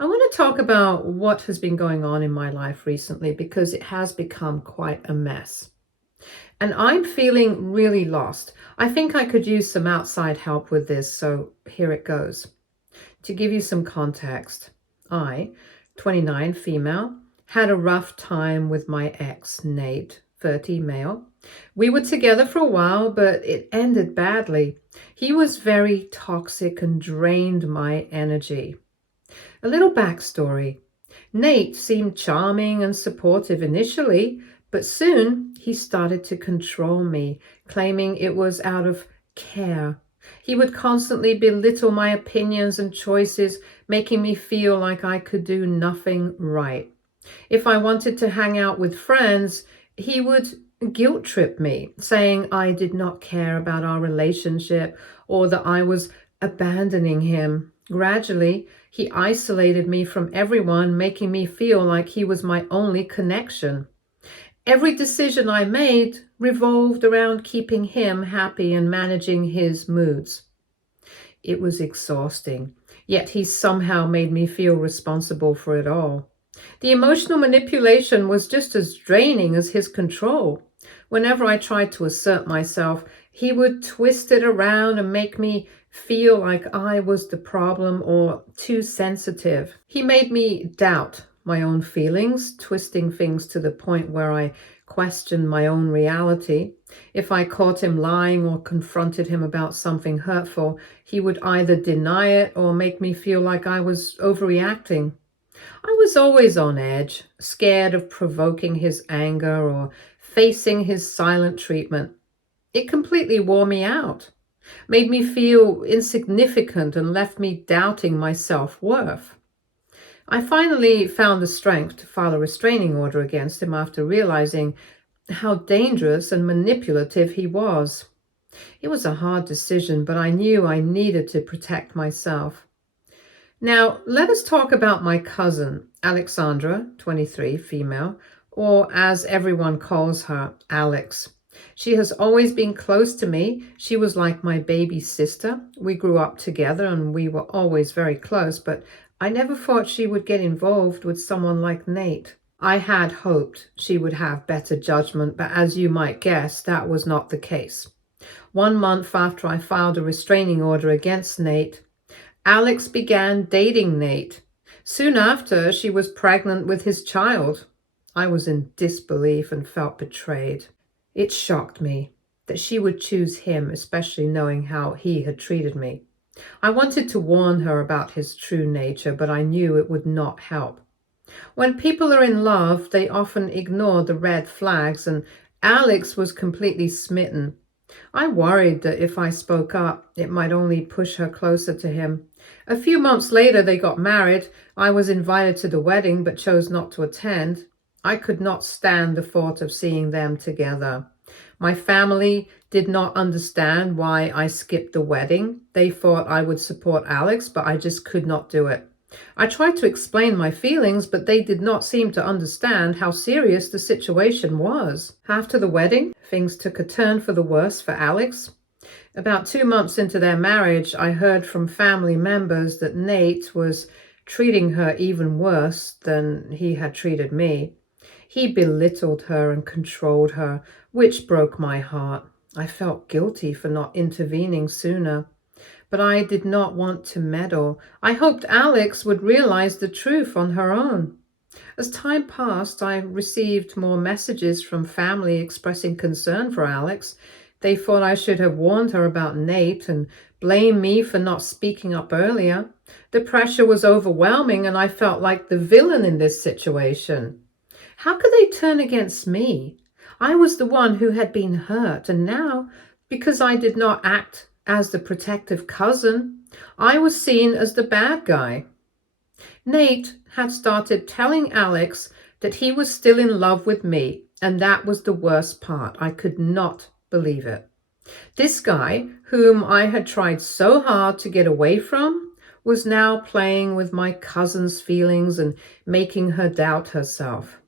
I want to talk about what has been going on in my life recently because it has become quite a mess. And I'm feeling really lost. I think I could use some outside help with this, so here it goes. To give you some context, I, 29, female, had a rough time with my ex, Nate, 30, male. We were together for a while, but it ended badly. He was very toxic and drained my energy. A little backstory. Nate seemed charming and supportive initially, but soon he started to control me, claiming it was out of care. He would constantly belittle my opinions and choices, making me feel like I could do nothing right. If I wanted to hang out with friends, he would guilt trip me, saying I did not care about our relationship or that I was abandoning him. Gradually, he isolated me from everyone, making me feel like he was my only connection. Every decision I made revolved around keeping him happy and managing his moods. It was exhausting, yet he somehow made me feel responsible for it all. The emotional manipulation was just as draining as his control. Whenever I tried to assert myself, he would twist it around and make me feel like I was the problem or too sensitive. He made me doubt my own feelings, twisting things to the point where I questioned my own reality. If I caught him lying or confronted him about something hurtful, he would either deny it or make me feel like I was overreacting. I was always on edge, scared of provoking his anger or facing his silent treatment. It completely wore me out, made me feel insignificant, and left me doubting my self-worth. I finally found the strength to file a restraining order against him after realizing how dangerous and manipulative he was. It was a hard decision, but I knew I needed to protect myself. Now, let us talk about my cousin, Alexandra, 23, female, or as everyone calls her, Alex. She has always been close to me. She was like my baby sister. We grew up together and we were always very close, but I never thought she would get involved with someone like Nate. I had hoped she would have better judgment, but as you might guess, that was not the case. 1 month after I filed a restraining order against Nate, Alex began dating Nate. Soon after, she was pregnant with his child. I was in disbelief and felt betrayed. It shocked me that she would choose him, especially knowing how he had treated me. I wanted to warn her about his true nature, but I knew it would not help. When people are in love, they often ignore the red flags, and Alex was completely smitten. I worried that if I spoke up, it might only push her closer to him. A few months later, they got married. I was invited to the wedding, but chose not to attend. I could not stand the thought of seeing them together. My family did not understand why I skipped the wedding. They thought I would support Alex, but I just could not do it. I tried to explain my feelings, but they did not seem to understand how serious the situation was. After the wedding, things took a turn for the worse for Alex. About 2 months into their marriage, I heard from family members that Nate was treating her even worse than he had treated me. He belittled her and controlled her, which broke my heart. I felt guilty for not intervening sooner. But I did not want to meddle. I hoped Alex would realize the truth on her own. As time passed, I received more messages from family expressing concern for Alex. They thought I should have warned her about Nate and blamed me for not speaking up earlier. The pressure was overwhelming and I felt like the villain in this situation. How could they turn against me? I was the one who had been hurt, and now, because I did not act as the protective cousin, I was seen as the bad guy. Nate had started telling Alex that he was still in love with me, and that was the worst part. I could not believe it. This guy, whom I had tried so hard to get away from, was now playing with my cousin's feelings and making her doubt herself.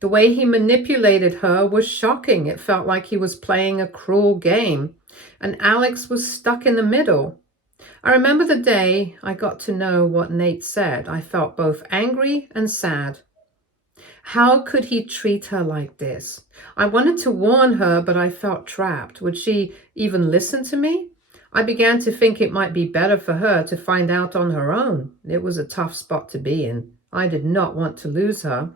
The way he manipulated her was shocking. It felt like he was playing a cruel game, and Alex was stuck in the middle. I remember the day I got to know what Nate said. I felt both angry and sad. How could he treat her like this? I wanted to warn her, but I felt trapped. Would she even listen to me? I began to think it might be better for her to find out on her own. It was a tough spot to be in. I did not want to lose her,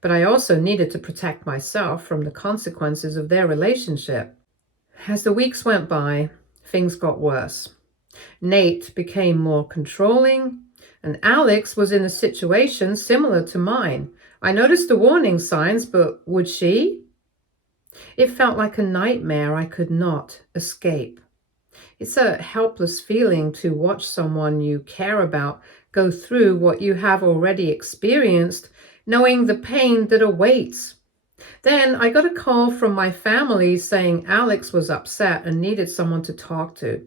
but I also needed to protect myself from the consequences of their relationship. As the weeks went by, things got worse. Nate became more controlling, and Alex was in a situation similar to mine. I noticed the warning signs, but would she? It felt like a nightmare I could not escape. It's a helpless feeling to watch someone you care about go through what you have already experienced, knowing the pain that awaits. Then I got a call from my family saying Alex was upset and needed someone to talk to.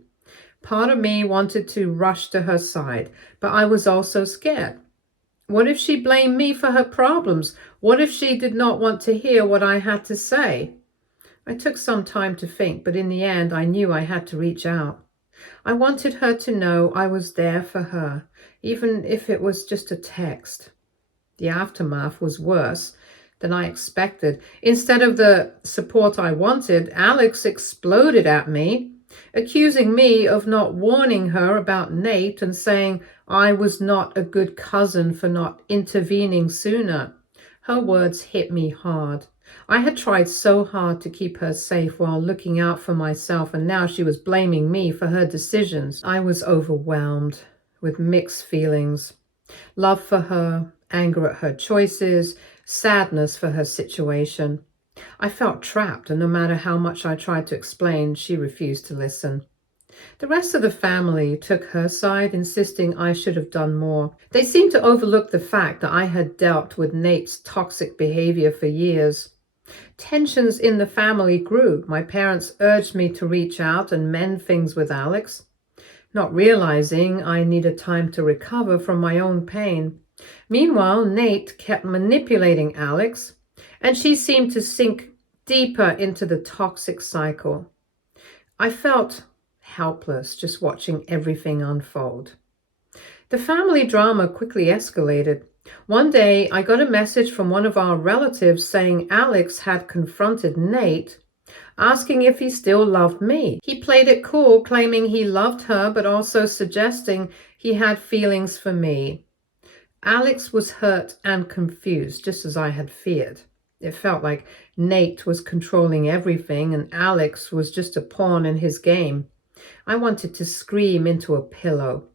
Part of me wanted to rush to her side, but I was also scared. What if she blamed me for her problems? What if she did not want to hear what I had to say? I took some time to think, but in the end, I knew I had to reach out. I wanted her to know I was there for her, even if it was just a text. The aftermath was worse than I expected. Instead of the support I wanted, Alex exploded at me, accusing me of not warning her about Nate and saying I was not a good cousin for not intervening sooner. Her words hit me hard. I had tried so hard to keep her safe while looking out for myself, and now she was blaming me for her decisions. I was overwhelmed with mixed feelings. Love for her, anger at her choices, sadness for her situation. I felt trapped, and no matter how much I tried to explain, she refused to listen. The rest of the family took her side, insisting I should have done more. They seemed to overlook the fact that I had dealt with Nate's toxic behavior for years. Tensions in the family grew. My parents urged me to reach out and mend things with Alex, not realizing I needed time to recover from my own pain. Meanwhile, Nate kept manipulating Alex, and she seemed to sink deeper into the toxic cycle. I felt helpless just watching everything unfold. The family drama quickly escalated. One day, I got a message from one of our relatives saying Alex had confronted Nate, asking if he still loved me. He played it cool, claiming he loved her, but also suggesting he had feelings for me. Alex was hurt and confused, just as I had feared. It felt like Nate was controlling everything and Alex was just a pawn in his game. I wanted to scream into a pillow.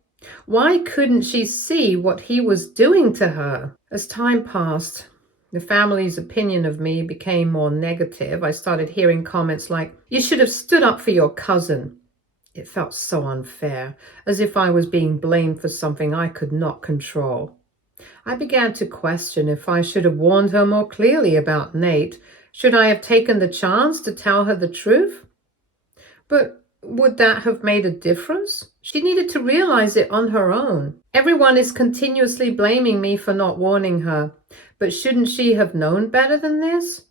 Why couldn't she see what he was doing to her? As time passed, the family's opinion of me became more negative. I started hearing comments like, "You should have stood up for your cousin." It felt so unfair, as if I was being blamed for something I could not control. I began to question if I should have warned her more clearly about Nate. Should I have taken the chance to tell her the truth? But would that have made a difference? She needed to realize it on her own. Everyone is continuously blaming me for not warning her, but shouldn't she have known better than this?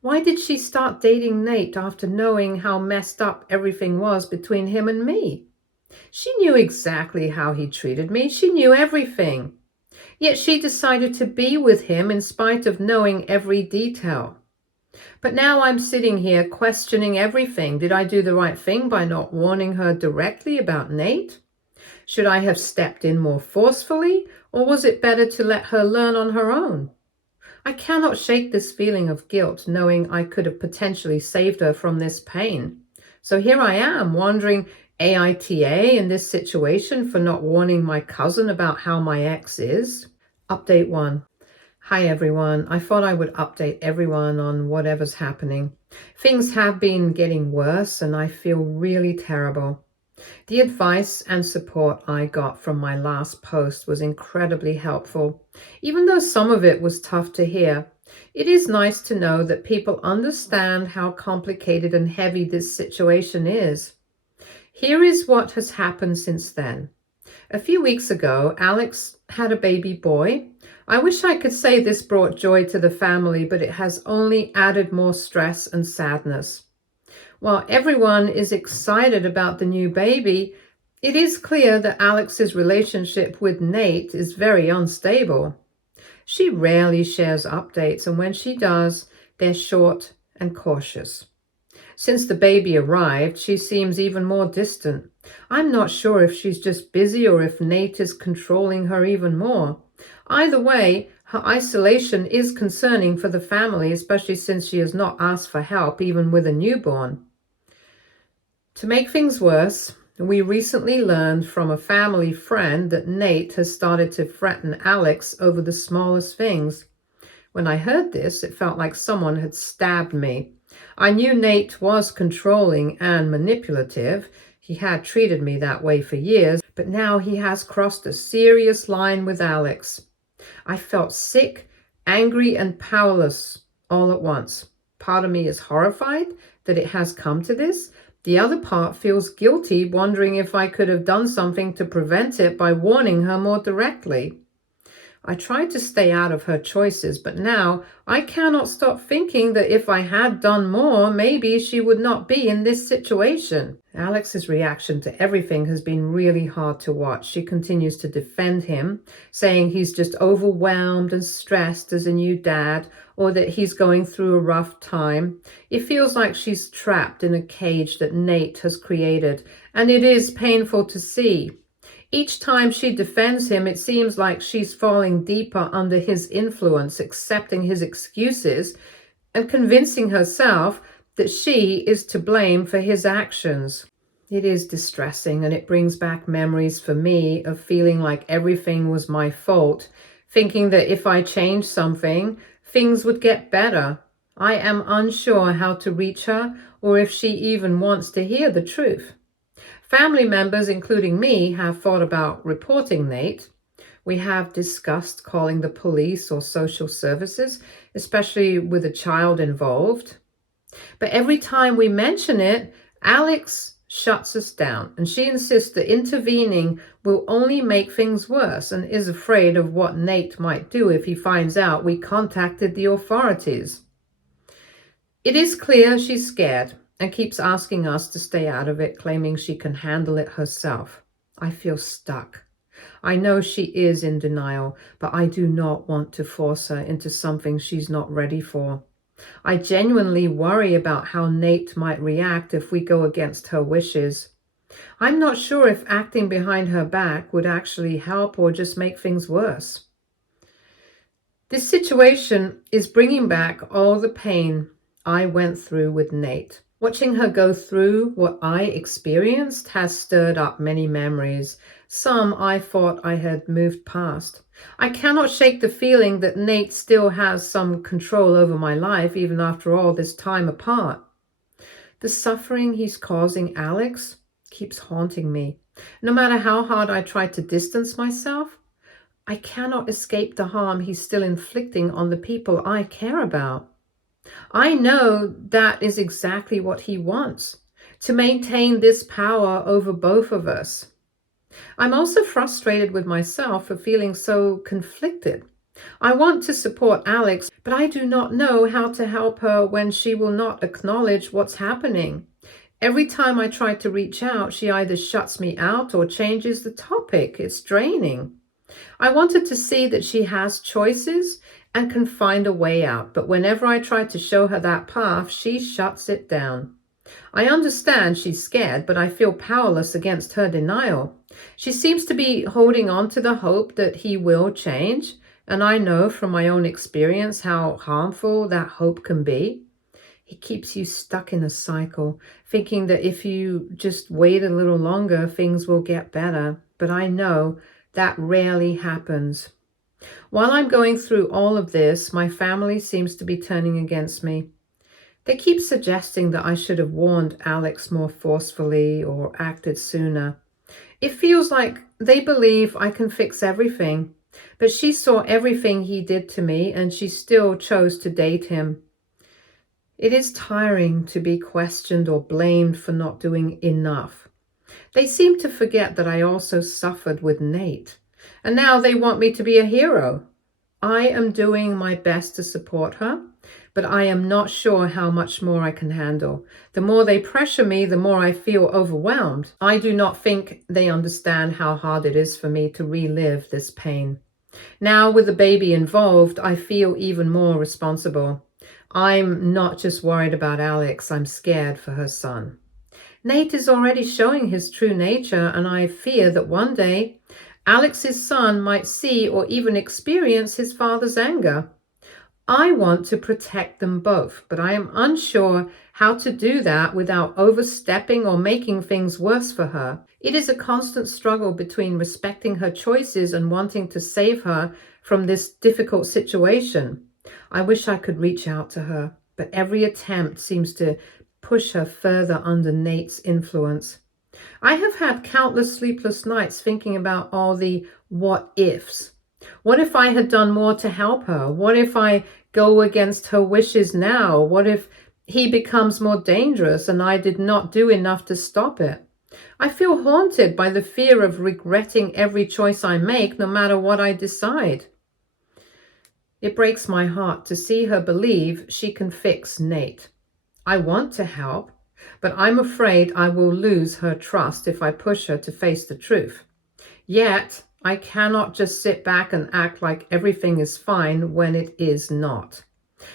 Why did she start dating Nate after knowing how messed up everything was between him and me? She knew exactly how he treated me. She knew everything. Yet she decided to be with him in spite of knowing every detail. But now I'm sitting here questioning everything. Did I do the right thing by not warning her directly about Nate? Should I have stepped in more forcefully, or was it better to let her learn on her own? I cannot shake this feeling of guilt, knowing I could have potentially saved her from this pain. So here I am, wondering AITA in this situation for not warning my cousin about how my ex is. Update 1. Hi everyone. I thought I would update everyone on whatever's happening. Things have been getting worse and I feel really terrible. The advice and support I got from my last post was incredibly helpful. Even though some of it was tough to hear, it is nice to know that people understand how complicated and heavy this situation is. Here is what has happened since then. A few weeks ago, Alex had a baby boy. I wish I could say this brought joy to the family, but it has only added more stress and sadness. While everyone is excited about the new baby, It is clear that Alex's relationship with Nate is very unstable. She rarely shares updates, and when she does, they're short and cautious. Since the baby arrived, she seems even more distant. I'm not sure if she's just busy or if Nate is controlling her even more. Either way, her isolation is concerning for the family, especially since she has not asked for help even with a newborn. To make things worse, we recently learned from a family friend that Nate has started to threaten Alex over the smallest things. When I heard this, it felt like someone had stabbed me. I knew Nate was controlling and manipulative. He had treated me that way for years, but now he has crossed a serious line with Alex. I felt sick, angry, and powerless all at once. Part of me is horrified that it has come to this. The other part feels guilty, wondering if I could have done something to prevent it by warning her more directly. I tried to stay out of her choices, but now I cannot stop thinking that if I had done more, maybe she would not be in this situation. Alex's reaction to everything has been really hard to watch. She continues to defend him, saying he's just overwhelmed and stressed as a new dad, or that he's going through a rough time. It feels like she's trapped in a cage that Nate has created, and it is painful to see. Each time she defends him, it seems like she's falling deeper under his influence, accepting his excuses, and convincing herself that she is to blame for his actions. It is distressing, and it brings back memories for me of feeling like everything was my fault, thinking that if I changed something, things would get better. I am unsure how to reach her or if she even wants to hear the truth. Family members, including me, have thought about reporting Nate. We have discussed calling the police or social services, especially with a child involved. But every time we mention it, Alex shuts us down, and she insists that intervening will only make things worse and is afraid of what Nate might do if he finds out we contacted the authorities. It is clear she's scared and keeps asking us to stay out of it, claiming she can handle it herself. I feel stuck. I know she is in denial, but I do not want to force her into something she's not ready for. I genuinely worry about how Nate might react if we go against her wishes. I'm not sure if acting behind her back would actually help or just make things worse. This situation is bringing back all the pain I went through with Nate. Watching her go through what I experienced has stirred up many memories. Some I thought I had moved past. I cannot shake the feeling that Nate still has some control over my life, even after all this time apart. The suffering he's causing Alex keeps haunting me. No matter how hard I try to distance myself, I cannot escape the harm he's still inflicting on the people I care about. I know that is exactly what he wants, to maintain this power over both of us. I'm also frustrated with myself for feeling so conflicted. I want to support Alex, but I do not know how to help her when she will not acknowledge what's happening. Every time I try to reach out, she either shuts me out or changes the topic. It's draining. I wanted to see that she has choices and can find a way out, but whenever I try to show her that path, she shuts it down. I understand she's scared, but I feel powerless against her denial. She seems to be holding on to the hope that he will change, and I know from my own experience how harmful that hope can be. It keeps you stuck in a cycle, thinking that if you just wait a little longer, things will get better. But I know that rarely happens. While I'm going through all of this, my family seems to be turning against me. They keep suggesting that I should have warned Alex more forcefully or acted sooner. It feels like they believe I can fix everything, but she saw everything he did to me and she still chose to date him. It is tiring to be questioned or blamed for not doing enough. They seem to forget that I also suffered with Nate, and now they want me to be a hero. I am doing my best to support her, but I am not sure how much more I can handle. The more they pressure me, the more I feel overwhelmed. I do not think they understand how hard it is for me to relive this pain. Now, with the baby involved, I feel even more responsible. I'm not just worried about Alex, I'm scared for her son. Nate is already showing his true nature, and I fear that one day Alex's son might see or even experience his father's anger. I want to protect them both, but I am unsure how to do that without overstepping or making things worse for her. It is a constant struggle between respecting her choices and wanting to save her from this difficult situation. I wish I could reach out to her, but every attempt seems to push her further under Nate's influence. I have had countless sleepless nights thinking about all the what ifs. What if I had done more to help her? What if I go against her wishes now? What if he becomes more dangerous and I did not do enough to stop it? I feel haunted by the fear of regretting every choice I make, no matter what I decide. It breaks my heart to see her believe she can fix Nate. I want to help, but I'm afraid I will lose her trust if I push her to face the truth. Yet, I cannot just sit back and act like everything is fine when it is not.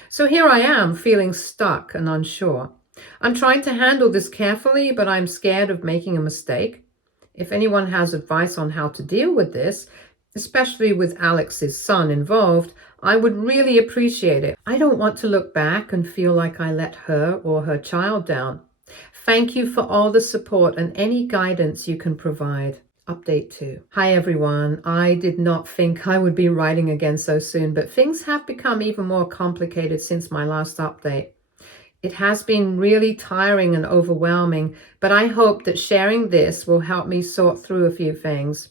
So here I am, feeling stuck and unsure. I'm trying to handle this carefully, but I'm scared of making a mistake. If anyone has advice on how to deal with this, especially with Alex's son involved, I would really appreciate it. I don't want to look back and feel like I let her or her child down. Thank you for all the support and any guidance you can provide. Update 2. Hi everyone. I did not think I would be writing again so soon, but things have become even more complicated since my last update. It has been really tiring and overwhelming, but I hope that sharing this will help me sort through a few things.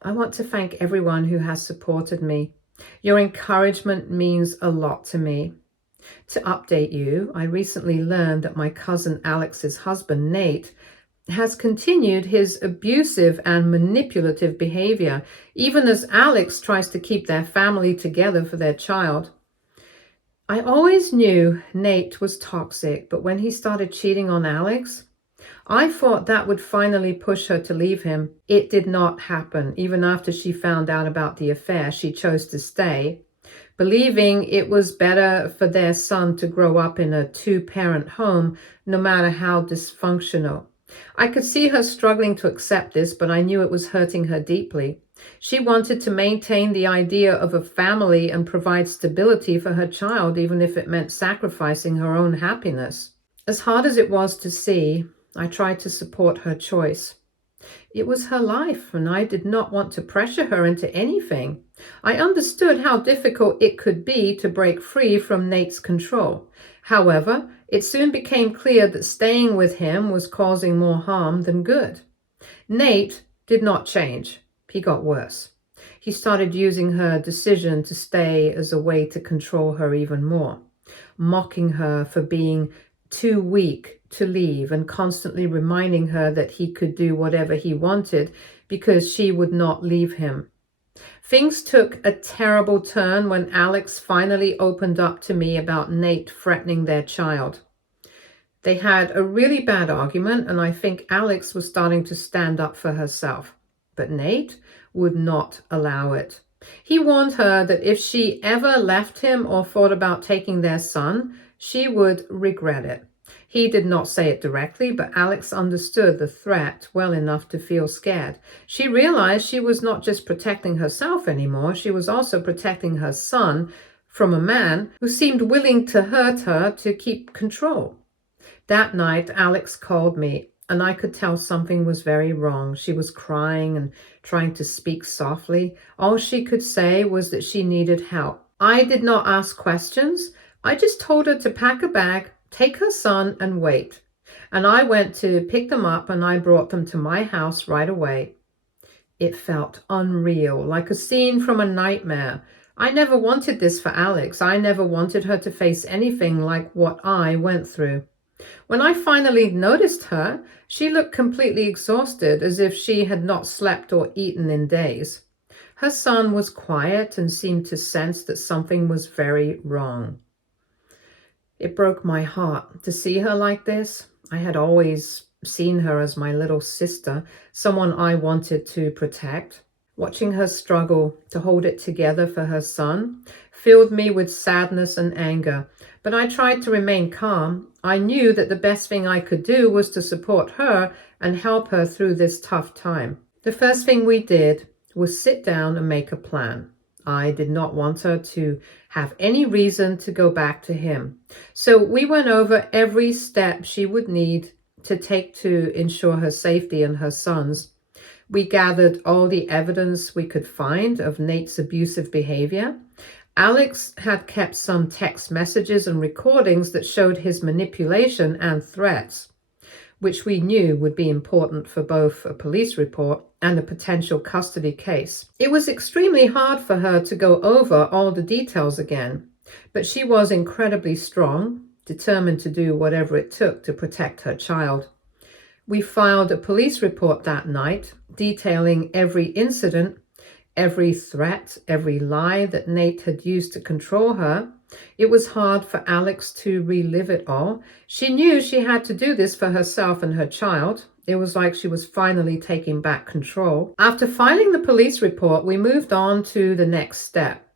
I want to thank everyone who has supported me. Your encouragement means a lot to me. To update you, I recently learned that my cousin Alex's husband, Nate, has continued his abusive and manipulative behavior, even as Alex tries to keep their family together for their child. I always knew Nate was toxic, but when he started cheating on Alex, I thought that would finally push her to leave him. It did not happen. Even after she found out about the affair, she chose to stay, believing it was better for their son to grow up in a two-parent home, no matter how dysfunctional. I could see her struggling to accept this, but I knew it was hurting her deeply. She wanted to maintain the idea of a family and provide stability for her child, even if it meant sacrificing her own happiness. As hard as it was to see, I tried to support her choice. It was her life, and I did not want to pressure her into anything. I understood how difficult it could be to break free from Nate's control. However, it soon became clear that staying with him was causing more harm than good. Nate did not change. He got worse. He started using her decision to stay as a way to control her even more, mocking her for being too weak to leave and constantly reminding her that he could do whatever he wanted because she would not leave him. Things took a terrible turn when Alex finally opened up to me about Nate threatening their child. They had a really bad argument, and I think Alex was starting to stand up for herself. But Nate would not allow it. He warned her that if she ever left him or thought about taking their son, she would regret it. He did not say it directly, but Alex understood the threat well enough to feel scared. She realized she was not just protecting herself anymore, she was also protecting her son from a man who seemed willing to hurt her to keep control. That night, Alex called me, and I could tell something was very wrong. She was crying and trying to speak softly. All she could say was that she needed help. I did not ask questions. I just told her to pack a bag, take her son, and wait. And I went to pick them up, and I brought them to my house right away. It felt unreal, like a scene from a nightmare. I never wanted this for Alex. I never wanted her to face anything like what I went through. When I finally noticed her, she looked completely exhausted, as if she had not slept or eaten in days. Her son was quiet and seemed to sense that something was very wrong. It broke my heart to see her like this. I had always seen her as my little sister, someone I wanted to protect. Watching her struggle to hold it together for her son filled me with sadness and anger, but I tried to remain calm. I knew that the best thing I could do was to support her and help her through this tough time. The first thing we did was sit down and make a plan. I did not want her to have any reason to go back to him. So we went over every step she would need to take to ensure her safety and her son's. We gathered all the evidence we could find of Nate's abusive behavior. Alex had kept some text messages and recordings that showed his manipulation and threats, which we knew would be important for both a police report and a potential custody case. It was extremely hard for her to go over all the details again, but she was incredibly strong, determined to do whatever it took to protect her child. We filed a police report that night, detailing every incident, every threat, every lie that Nate had used to control her. It was hard for Alex to relive it all. She knew she had to do this for herself and her child. It was like she was finally taking back control. After filing the police report, we moved on to the next step,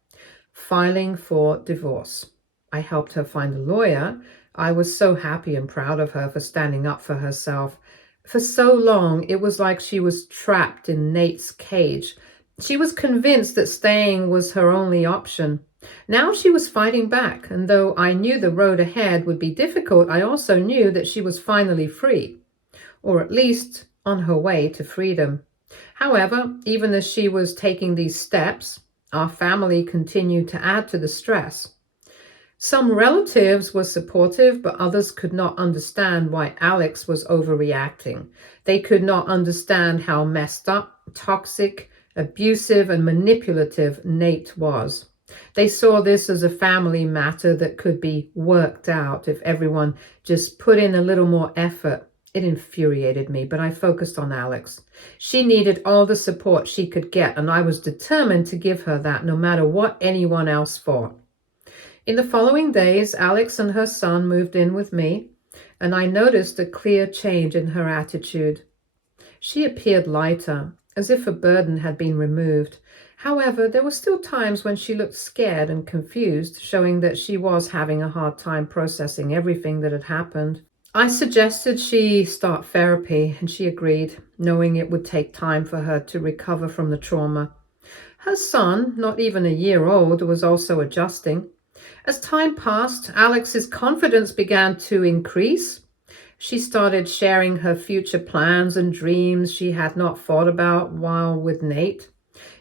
filing for divorce. I helped her find a lawyer. I was so happy and proud of her for standing up for herself. For so long, it was like she was trapped in Nate's cage. She was convinced that staying was her only option. Now she was fighting back, and though I knew the road ahead would be difficult, I also knew that she was finally free, or at least on her way to freedom. However, even as she was taking these steps, our family continued to add to the stress. Some relatives were supportive, but others could not understand why Alex was overreacting. They could not understand how messed up, toxic, abusive, and manipulative Nate was. They saw this as a family matter that could be worked out if everyone just put in a little more effort. It infuriated me, but I focused on Alex. She needed all the support she could get, and I was determined to give her that no matter what anyone else thought. In the following days, Alex and her son moved in with me, and I noticed a clear change in her attitude. She appeared lighter, as if a burden had been removed. However, there were still times when she looked scared and confused, showing that she was having a hard time processing everything that had happened. I suggested she start therapy, and she agreed, knowing it would take time for her to recover from the trauma. Her son, not even a year old, was also adjusting. As time passed, Alex's confidence began to increase. She started sharing her future plans and dreams she had not thought about while with Nate.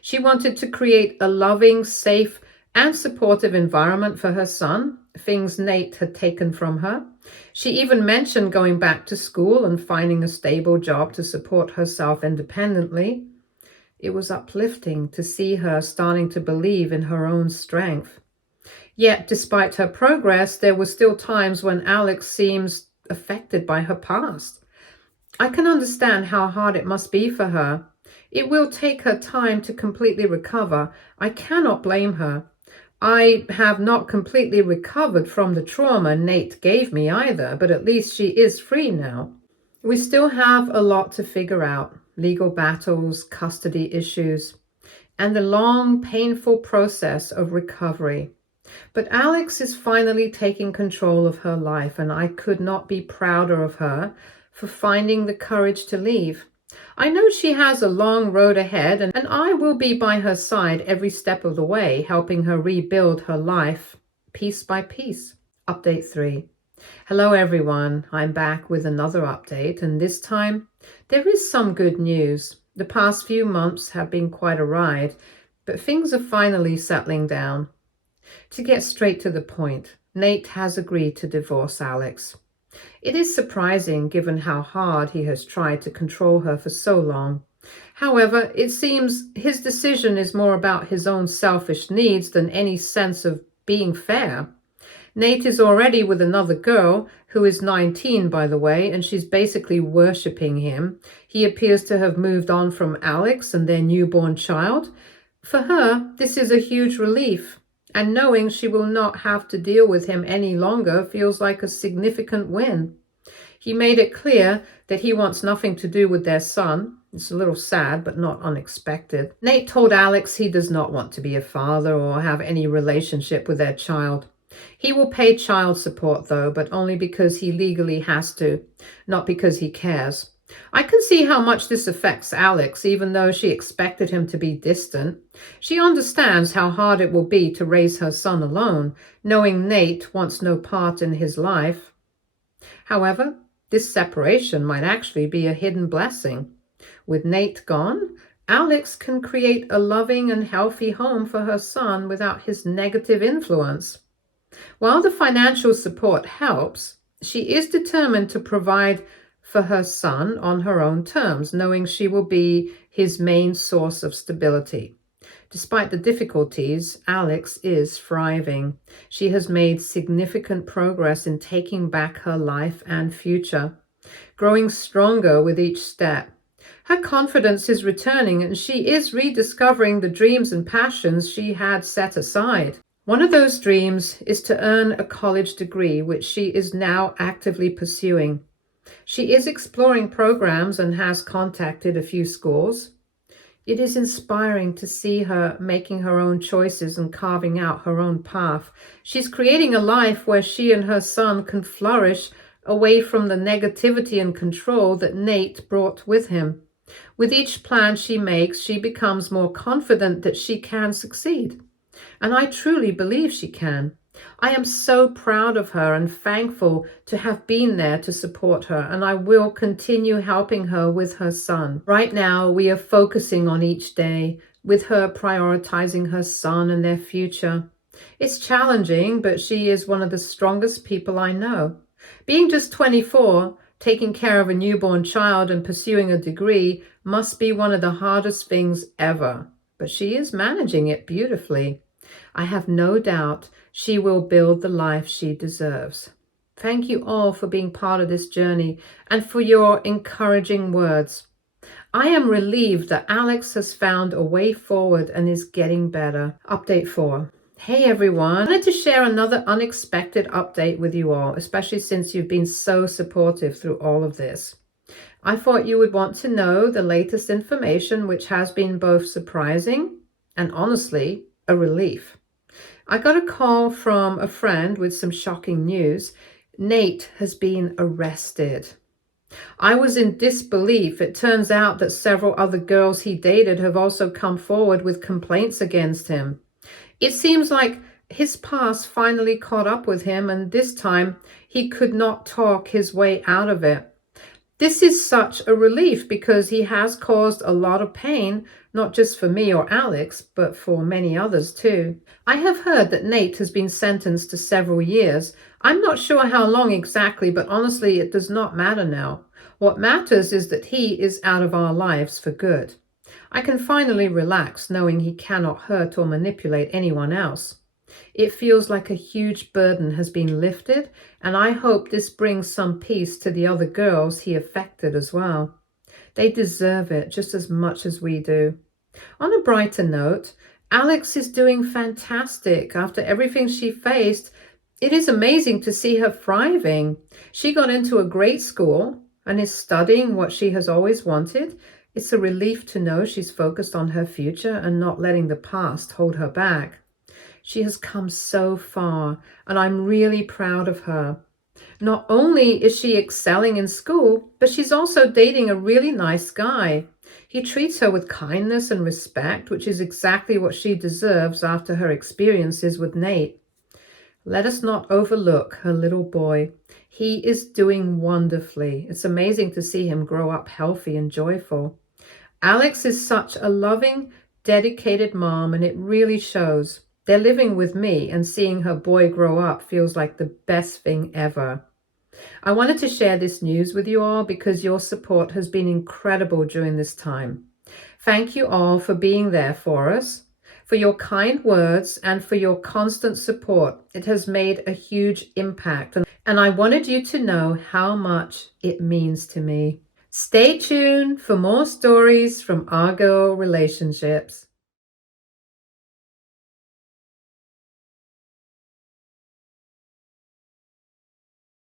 She wanted to create a loving, safe, and supportive environment for her son, things Nate had taken from her. She even mentioned going back to school and finding a stable job to support herself independently. It was uplifting to see her starting to believe in her own strength. Yet, despite her progress, there were still times when Alex seems affected by her past. I can understand how hard it must be for her. It will take her time to completely recover. I cannot blame her. I have not completely recovered from the trauma Nate gave me either, but at least she is free now. We still have a lot to figure out: legal battles, custody issues, and the long, painful process of recovery. But Alex is finally taking control of her life, and I could not be prouder of her for finding the courage to leave. I know she has a long road ahead, and I will be by her side every step of the way, helping her rebuild her life piece by piece. Update 3. Hello everyone, I'm back with another update, and this time there is some good news. The past few months have been quite a ride, but things are finally settling down. To get straight to the point, Nate has agreed to divorce Alex. It is surprising given how hard he has tried to control her for so long. However, it seems his decision is more about his own selfish needs than any sense of being fair. Nate is already with another girl, who is 19 by the way, and she's basically worshipping him. He appears to have moved on from Alex and their newborn child. For her, this is a huge relief. And knowing she will not have to deal with him any longer feels like a significant win. He made it clear that he wants nothing to do with their son. It's a little sad, but not unexpected. Nate told Alex he does not want to be a father or have any relationship with their child. He will pay child support, though, but only because he legally has to, not because he cares. I can see how much this affects Alex, even though she expected him to be distant. She understands how hard it will be to raise her son alone, knowing Nate wants no part in his life. However, this separation might actually be a hidden blessing. With Nate gone, Alex can create a loving and healthy home for her son without his negative influence. While the financial support helps, she is determined to provide for her son on her own terms, knowing she will be his main source of stability. Despite the difficulties, Alex is thriving. She has made significant progress in taking back her life and future, growing stronger with each step. Her confidence is returning and she is rediscovering the dreams and passions she had set aside. One of those dreams is to earn a college degree, which she is now actively pursuing. She is exploring programs and has contacted a few schools. It is inspiring to see her making her own choices and carving out her own path. She's creating a life where she and her son can flourish away from the negativity and control that Nate brought with him. With each plan she makes, she becomes more confident that she can succeed. And I truly believe she can. I am so proud of her and thankful to have been there to support her, and I will continue helping her with her son. Right now, we are focusing on each day, with her prioritizing her son and their future. It's challenging, but she is one of the strongest people I know. Being just 24, taking care of a newborn child and pursuing a degree must be one of the hardest things ever, but she is managing it beautifully. I have no doubt she will build the life she deserves. Thank you all for being part of this journey and for your encouraging words. I am relieved that Alex has found a way forward and is getting better. Update 4. Hey everyone, I wanted to share another unexpected update with you all, especially since you've been so supportive through all of this. I thought you would want to know the latest information, which has been both surprising and honestly a relief. I got a call from a friend with some shocking news. Nate has been arrested. I was in disbelief. It turns out that several other girls he dated have also come forward with complaints against him. It seems like his past finally caught up with him, and this time he could not talk his way out of it. This is such a relief because he has caused a lot of pain, not just for me or Alex, but for many others too. I have heard that Nate has been sentenced to several years. I'm not sure how long exactly, but honestly, it does not matter now. What matters is that he is out of our lives for good. I can finally relax knowing he cannot hurt or manipulate anyone else. It feels like a huge burden has been lifted, and I hope this brings some peace to the other girls he affected as well. They deserve it just as much as we do. On a brighter note, Alex is doing fantastic. After everything she faced, it is amazing to see her thriving. She got into a great school and is studying what she has always wanted. It's a relief to know she's focused on her future and not letting the past hold her back. She has come so far, and I'm really proud of her. Not only is she excelling in school, but she's also dating a really nice guy. He treats her with kindness and respect, which is exactly what she deserves after her experiences with Nate. Let us not overlook her little boy. He is doing wonderfully. It's amazing to see him grow up healthy and joyful. Alex is such a loving, dedicated mom, and it really shows. They're living with me, and seeing her boy grow up feels like the best thing ever. I wanted to share this news with you all because your support has been incredible during this time. Thank you all for being there for us, for your kind words, and for your constant support. It has made a huge impact, and I wanted you to know how much it means to me. Stay tuned for more stories from our girl relationships.